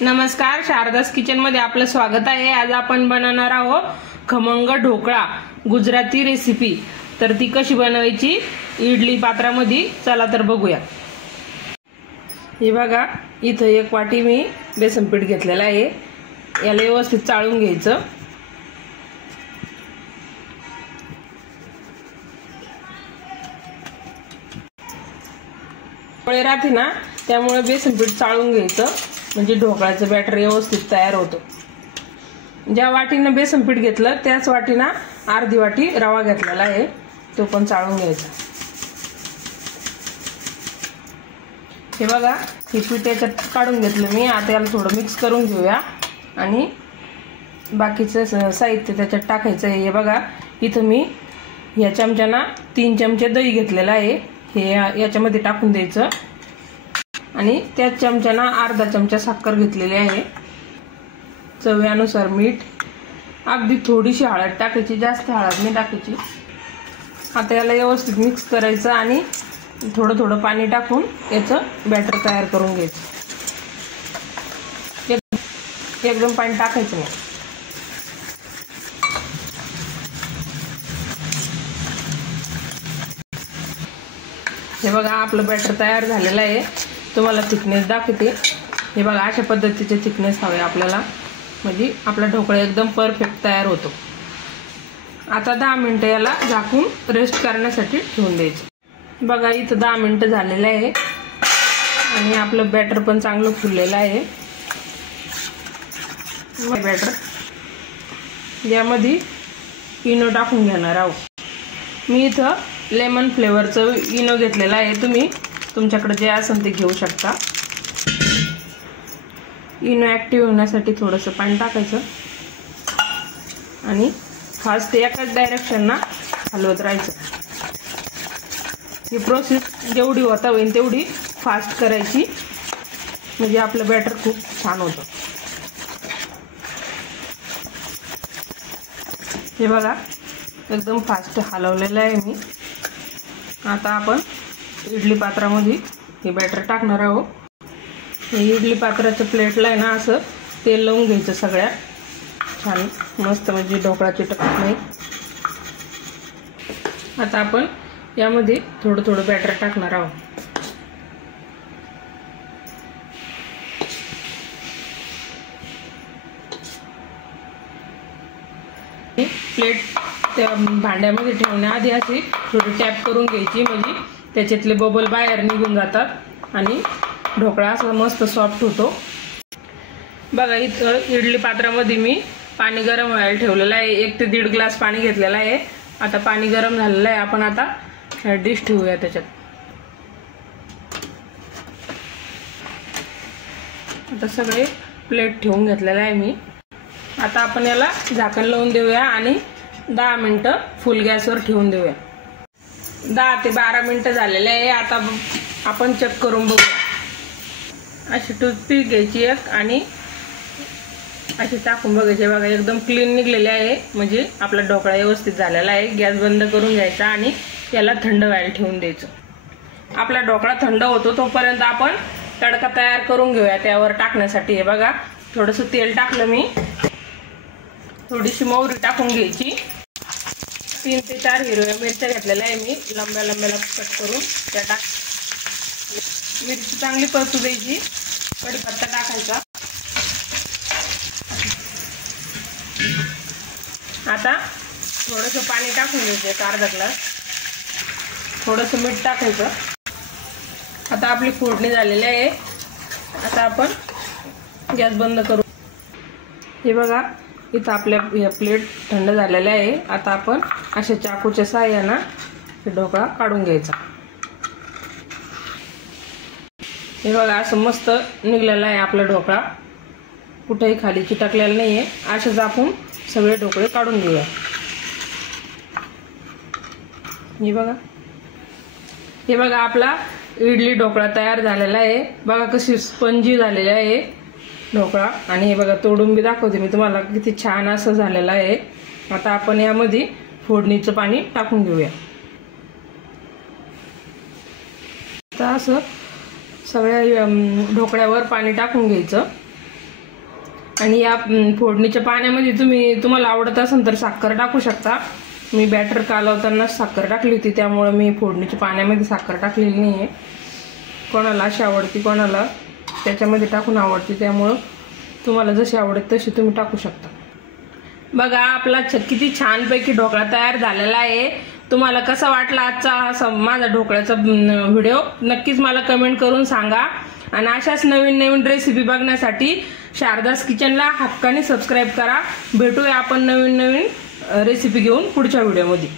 नमस्कार, शारदास किचन मध्ये आपलं स्वागत आहे। आज आपण बनवणार आहोत खमंग ढोकळा, गुजराती रेसिपी। तर ती कशी बनवायची इडली पात्रामध्ये, चला तर बघूया। हे बघा, इथं एक वाटी मी बेसन पीठ घेतलेलं आहे। याला व्यवस्थित चाळून घ्यायचं। पोळे राहते ना, त्यामुळे बेसन पीठ चाळून घ्यायचं, म्हणजे ढोकळ्याचं बॅटर व्यवस्थित तयार होतो। ज्या वाटीने बेसन पीठ घेतलं त्याच वाटीने अर्धी वाटी रवा घेतलेला आहे, तो पण चाळून घ्यायचा। हे बघा, हे पीठ याच्यात काढून घेतलं मी। आता याला थोडं मिक्स करून घेऊया आणि बाकीचं साहित्य त्याच्यात टाकायचं आहे। हे बघा, इथं मी या चमच्याना 3 चमचे दही घेतलेलं आहे, हे याच्यामध्ये टाकून द्यायचं। आणि त्याच चमच्याना अर्धा चमचा साखर घेतलेली आहे, चवीनुसार मीठ, अगदी थोडीशी हळद टाकायची, जास्त हळद नाही टाकायची। आता याला व्यवस्थित मिक्स करायचं आणि थोडं थोडं पाणी टाकून याचं बॅटर तयार करून घ्यायचं। एकदम पाणी टाकायचं नाही। हे बघा, आपलं बॅटर तयार झालेलं आहे। तुम्हाला थिकनेस दाखवते। हे बघा, अशा पद्धतीचे थिकनेस हवे आपल्याला, म्हणजे आपला ढोकळा एकदम परफेक्ट तयार होतो। आता 10 मिनिटं याला झाकून रेस्ट करण्यासाठी ठेवून द्यायचं। बघा, इथं 10 मिनिटं झालेलं आहे आणि आपलं बॅटर पण चांगलं फुललेलं आहे। बॅटर यामध्ये इनो टाकून घेणार आहोत। मी इथं लेमन फ्लेवरचं इनो घेतलेलं आहे, तुम्ही तुमच्याकडे जे असेल ते घेऊ शकता। इनो ॲक्टिव्ह होण्यासाठी थोडंसं पाणी टाकायचं आणि फास्ट एकाच डायरेक्शनला हलवत राहायचं। ही प्रोसेस जेवढी होता होईल तेवढी फास्ट करायची, म्हणजे आपलं बॅटर खूप छान होतं। हे बघा, एकदम फास्ट हलवलेलं आहे मी। आता आपण इडली पात्रामध्ये हे बॅटर टाकणार आहोत। इडली पात्राच्या प्लेटला आहे ना, असं तेल लावून घ्यायचं सगळ्या छान मस्त, म्हणजे ढोकळा चिटकत नाही। आता आपण यामध्ये थोडं थोडं बॅटर टाकणार आहोत। प्लेट त्या भांड्यामध्ये ठेवण्याआधी अशी थोडी टॅप करून घ्यायची, म्हणजे त्याच्यातले बबल बाहेर निघून जातात आणि ढोकळा असा मस्त सॉफ्ट होतो। बघा, इथं इडली पात्रामध्ये मी पाणी गरम व्हायला ठेवलेलं आहे। 1 ते 1.5 ग्लास पाणी घेतलेलं आहे। आता पाणी गरम झालेलं आहे, आपण आता डिश ठेवूया त्याच्यात। आता सगळे प्लेट ठेवून घेतलेलं आहे मी। आता आपण याला झाकण लावून देऊया आणि 10 मिनिटं फुल गॅसवर ठेवून देऊया। 10 ते 12 मिनिटं झालेले आहे। आता आपण चेक करून बघूया। अशी टूथपिक घ्यायची एक आणि अशी टाकून बघायची। बघा, एकदम क्लीन निघलेले आहे, म्हणजे आपला ढोकळा व्यवस्थित झालेला आहे। गॅस बंद करून घ्यायचा आणि याला थंड व्हायला ठेवून द्यायचं। आपला ढोकळा थंड होतो तोपर्यंत आपण तडका तयार करून घेऊया त्यावर टाकण्यासाठी। हे बघा, थोडंसं तेल टाकलं मी, थोडीशी मोहरी टाकून घ्यायची, 3 ते 4 हिरव्या मिरच्या घेतलेल्या आहे मी, लंब्या लंब्याला कट करून त्या टाक। मिरची चांगली परतू द्यायची, कढीपत्ता टाकायचा। आता थोडंसं पाणी टाकून घ्यायचं, 1 अर्धा ग्लास, थोडंसं मीठ टाकायचं। आता आपली फोडणी झालेली आहे। आता आपण गॅस बंद करू। हे बघा, इथं आपल्या या प्लेट थंड झालेल्या आहे। आता आपण अशा चाकूच्या साहाय्याने हे ढोकळा काढून घ्यायचा। हे बघा, असं मस्त निघलेला आहे आपला ढोकळा, कुठेही खाली चिटकलेला नाही आहे। असेच आपण सगळे ढोकळे काढून घेऊया। हे बघा, आपला इडली ढोकळा तयार झालेला आहे। बघा, कशी स्पंजी झालेला आहे ढोकळा। आणि हे बघा, तोडून बी दाखवते मी तुम्हाला, किती छान असं झालेलं आहे। आता आपण यामध्ये फोडणीचं पाणी टाकून घेऊया। आता असं सगळ्या ढोकळ्यावर पाणी टाकून घ्यायचं आणि या फोडणीच्या पाण्यामध्ये तुम्हाला आवडत असेल तर साखर टाकू शकता। मी बॅटर कालवताना साखर टाकली होती, त्यामुळे मी फोडणीच्या पाण्यामध्ये साखर टाकलेली नाहीये। कोणाला अशी आवडती, कोणाला त्याच्यामध्ये टाकून आवडते, त्यामुळे तुम्हाला जशी आवडेल तशी तुम्ही टाकू शकता। बघा आपला किती छानपैकी ढोकळा तयार झालेला आहे। तुम्हाला कसा वाटला आजचा माझा ढोकळ्याचा व्हिडिओ नक्कीच मला कमेंट करून सांगा। आणि अशाच नवीन नवीन रेसिपी बघण्यासाठी शारदास किचनला हक्काने सबस्क्राइब करा। भेटूया आपण नवीन नवीन रेसिपी घेऊन पुढच्या व्हिडिओमध्ये।